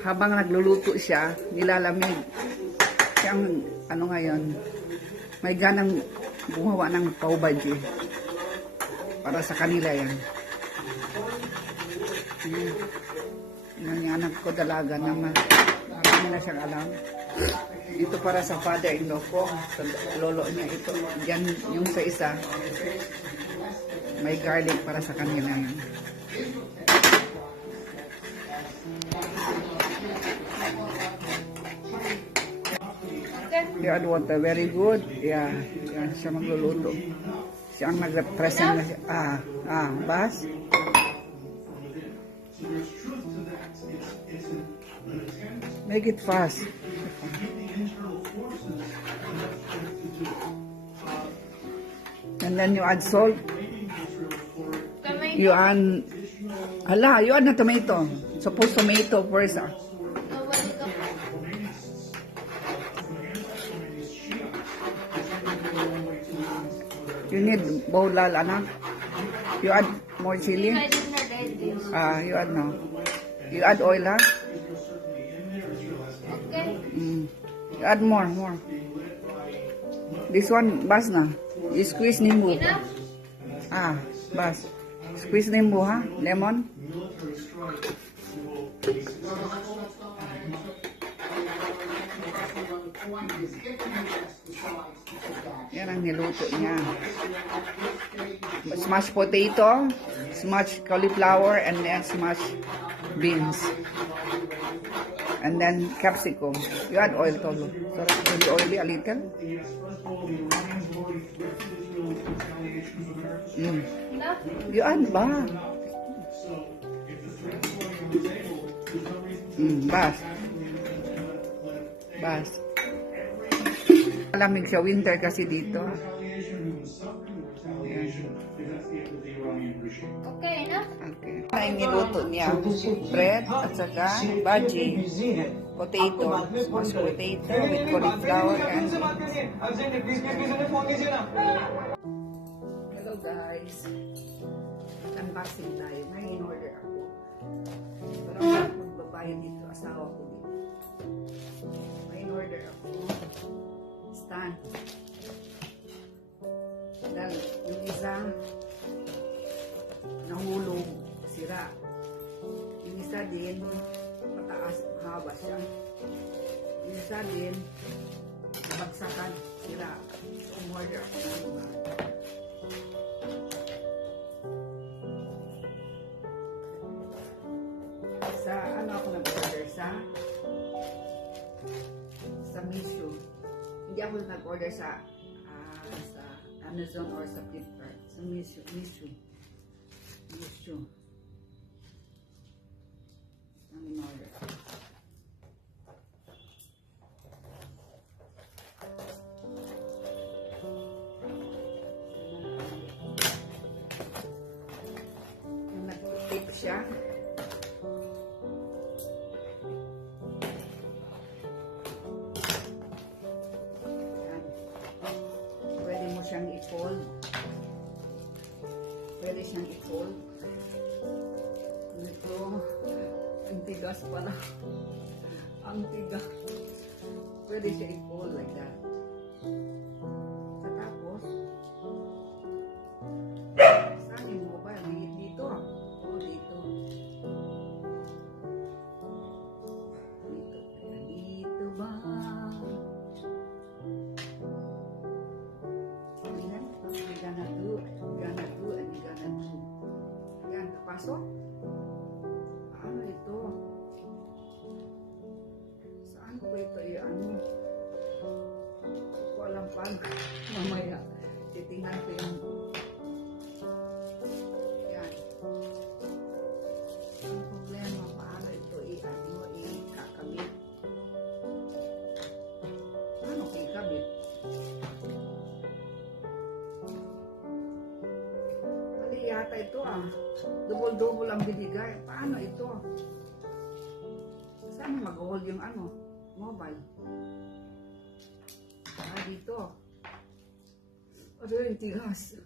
Habang nagluluto siya, nilalamig. Siyang, ano ngayon, may ganang gumawa ng paubadji. Para sa kanila yan. Yan yung anak ko dalaga naman. Marami na siyang alam. Ito para sa father-in-law ko. Sa lolo niya ito. Diyan yung sa isa. May garlic para sa kanila yan. You add water. Very good. Yeah. Yan siya magluluto. Siya ang nag-present na siya. Bas. Make it fast. And then you add salt. You add, you add na tomato. Suppose tomato first. You need bawlal, anak. You add more chili. You add now. You add oil, ha? You add more. This one, bas na. You squeeze nimbu. Bas. Squeeze nimbu, ha? Lemon. Yan ang niluto niya. Smashed potato, smashed cauliflower, and then smashed beans. And then capsicum. You add oil tolo. So really oily a little. You add ba? Bas. Malamig siya winter kasi dito. Okay na? Okay. Ang niluto niya, bread at saka bhaji, potato, mashed potato with cauliflower and hello guys. Unboxing tayo. May in-order ako. Pero ako magbabayad dito. Asawa ko dito. May in-order ako. Stand. Dahil yung isa nahulog, sira. Yung isa din pataas, mahaba siya. Yung isa din nabagsakan, sira. So, umorder ako ng iba. Sa ano ako nag-order sa Misho. Hindi ako nag-order sa Amazon or sa Flipkart. Sa Misho. Ang in-order. Yung nag-tape siya. Pwede siyang i-fold. Ito, ang tigas pala. Ang tigas. Pwede siya i-fold like that. Tapos, saan yung mobile? Dito. Dito. Dito ba? Pasok? Ano ito? Saan ko ito i-ano? Hindi ko alam pa. Mamaya, titingnan ko yung yan. Ang problema, paano ito i-ano, i-kakabit? Ano ko i-kabit? Mali yata ito Double-double ang binigay. Paano ito? Saan mag-hold yung mobile? Dito. Ano yung tigas?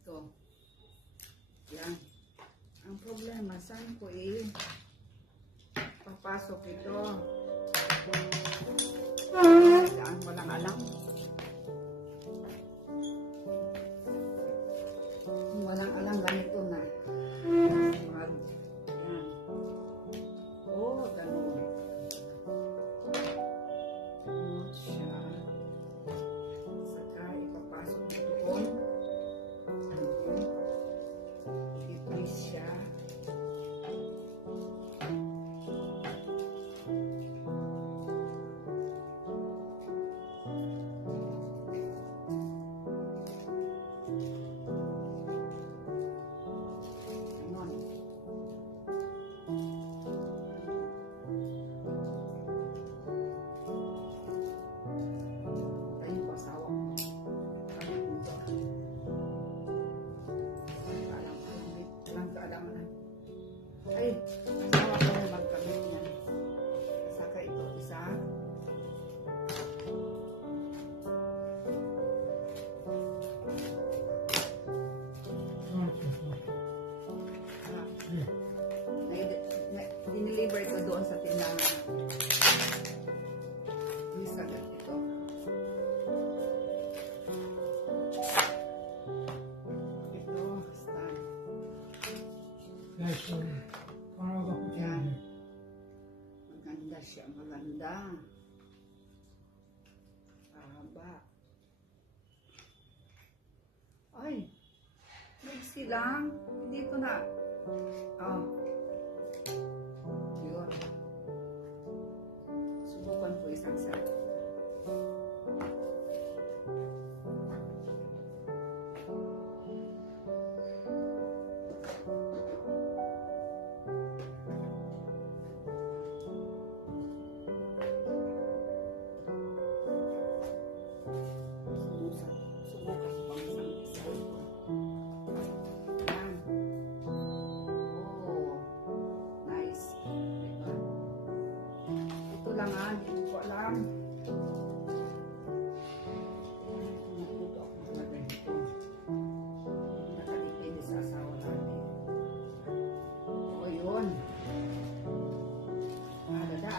Ito. Yan. Ang problema, saan ko papasok ito. Daan mo lang alam. Walang alam ganito na. Yan. Oh, ganun. Ganun siya. Saka ipapasok mo doon. I-twist siya. Ay, asawa ko na magkamit niyan. Saka ito, isa. Diniliver ko doon sa tindahan. Isa lang ito. Ito, stand. Yan. Maganda siya, maganda. Haba. Ay, maiksi lang. Dito na. Oh. Yun. Subukan ko isang set. Hindi ko alam. Natuto ako mga ganito. Nakalipin sa asawa natin. O yun. Maganda.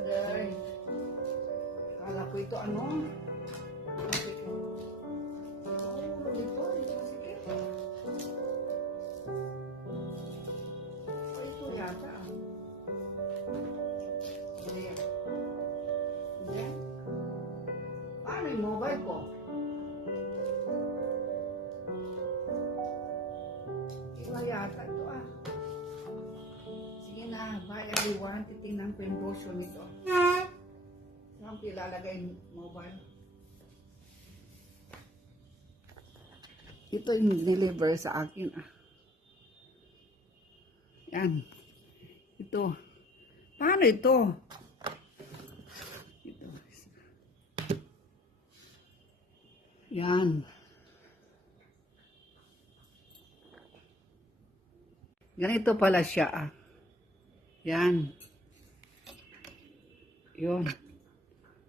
Aday. Kala ko ito ano? Paano yung mobile ko? Iba yata ito ah. Sige na, bye everyone. Titingnan ko yung brochure nito. Saan ko ilalagay yung mobile? Ito yung deliver sa akin ah. Yan. Ito. Paano ito? Ito. Yan. Ganito pala siya ah. Yan. Yun.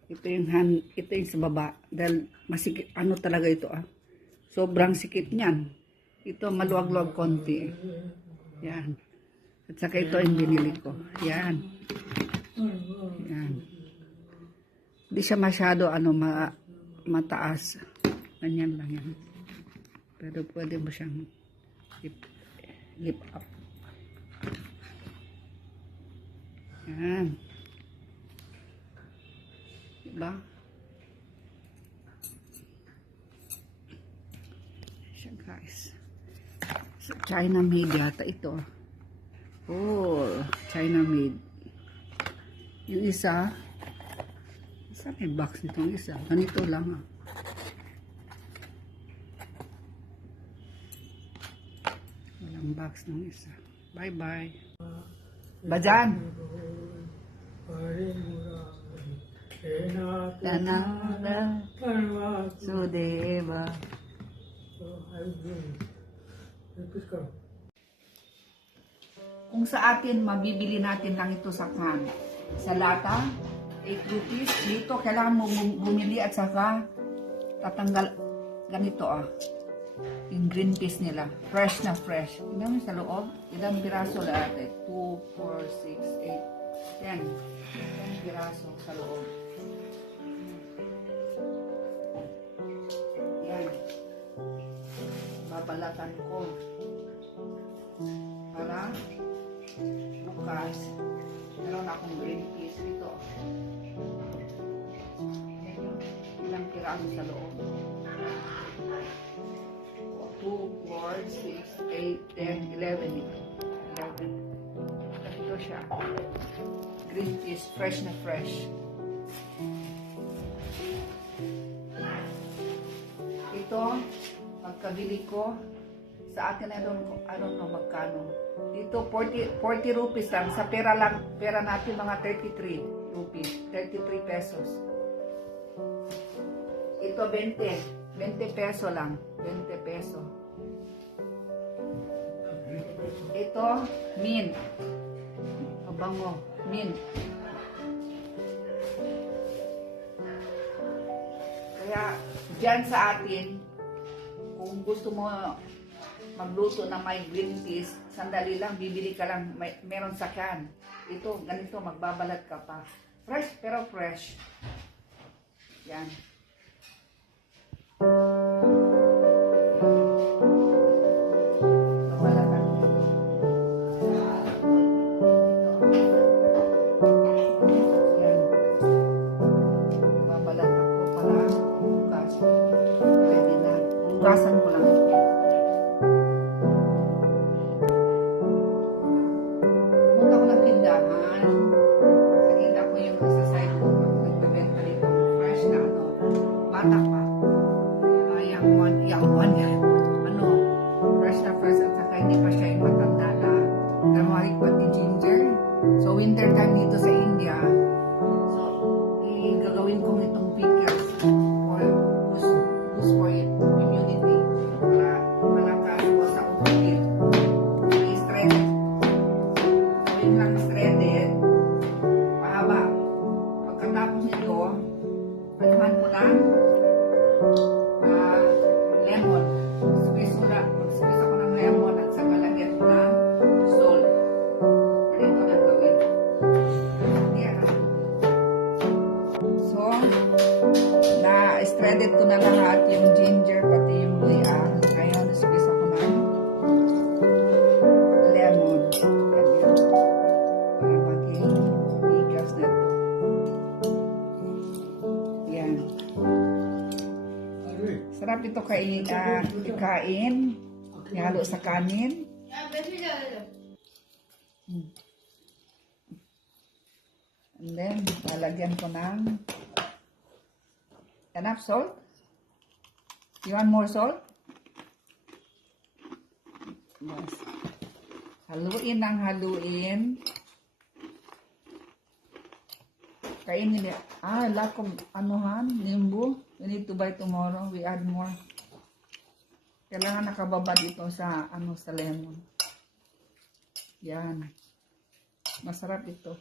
Ito yung sa baba. Dahil masikip, ano talaga ito ah. Sobrang sikip niyan. Ito maluwag-luwag konti. Yan. At saka ito yung binili ko. Yan. Yan. Hindi siya masyado mataas. Ganyan lang yan. Pero pwede mo siyang lift up. Yan. Diba? Siya guys. So, China made yata ito. Oh, China made. Yung isa, saan may box nitong isa? Ganito lang ah. Walang box ng isa. Bye-bye. Bajan! Tanara Sudeva. Kung sa atin, mabibili natin lang ito sa can. Sa lata, 8 rupees. Dito, kailangan mo bumili at saka tatanggal, ganito yung green peas nila. Fresh na fresh. Tingnan mo sa loob. Ilang piraso lahat eh. 2, 4, 6, 8, 10. 10 piraso sa loob. Yan. Babalatan ko. Para bukas, meron akong green peas ito. Ilang piraso sa loob. 2, 4, 6, 8, 10, 11 ito. 11. Ito siya. Green peas, fresh na fresh. Ito, pagkabili ko, sa akin I don't know magkano. Dito 40 rupees lang. Sa pera natin mga 33 rupees. 33 pesos. Ito 20. 20 peso lang. 20 peso. Ito, mint. Mabango. Mint. Kaya, dyan sa atin, kung gusto mo magluto na may green peas, sandali lang, bibili ka lang, meron sa can. Ito, ganito, magbabalat ka pa. Fresh, pero fresh. Yan. Babalatan ko. Yan. Babalatan ko para bukas. Pwede na. Bukasan ko lang ito. Punta ko ng tindahan. Nakita ko yung sa side ko. Nagbebenta nito. Fresh na bata pa. Fresh at saka hindi pa siya yung matanda na gamahit pati ginger. So winter time dito sa India, so gagawin kong itong pickles for boost for immunity para malakas ko sa ulit. I-shredded. Gawin lang shredded. Mahaba. Pagkatapos nito, anuhan ko lang lemon. Squeeze ako ng lemon at saka lagyan ko ng salt. Ganito na gawin. Yeah. So, na-shredded ko na lahat yung ginger pati yung luya. Ngayon, squeeze ako ng lemon. Ganyan. Para maging bigas na ito. Yan. Sarap ito ikain. Ihalo sa kanin. And then, lalagyan ko ng enough salt. You want more salt? Yes. Haluin ng haluin. Kainin niya. Lack of nimbu. We need to buy tomorrow. We add more. Kailangan nakababa dito sa sa lemon. Yan. Masarap ito.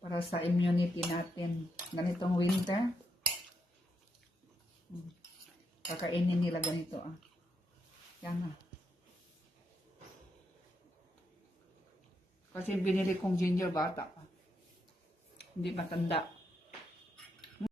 Para sa immunity natin. Ganitong winter. Kakainin nila ganito Yan Kasi binili kong ginger bata pa. Hindi matanda.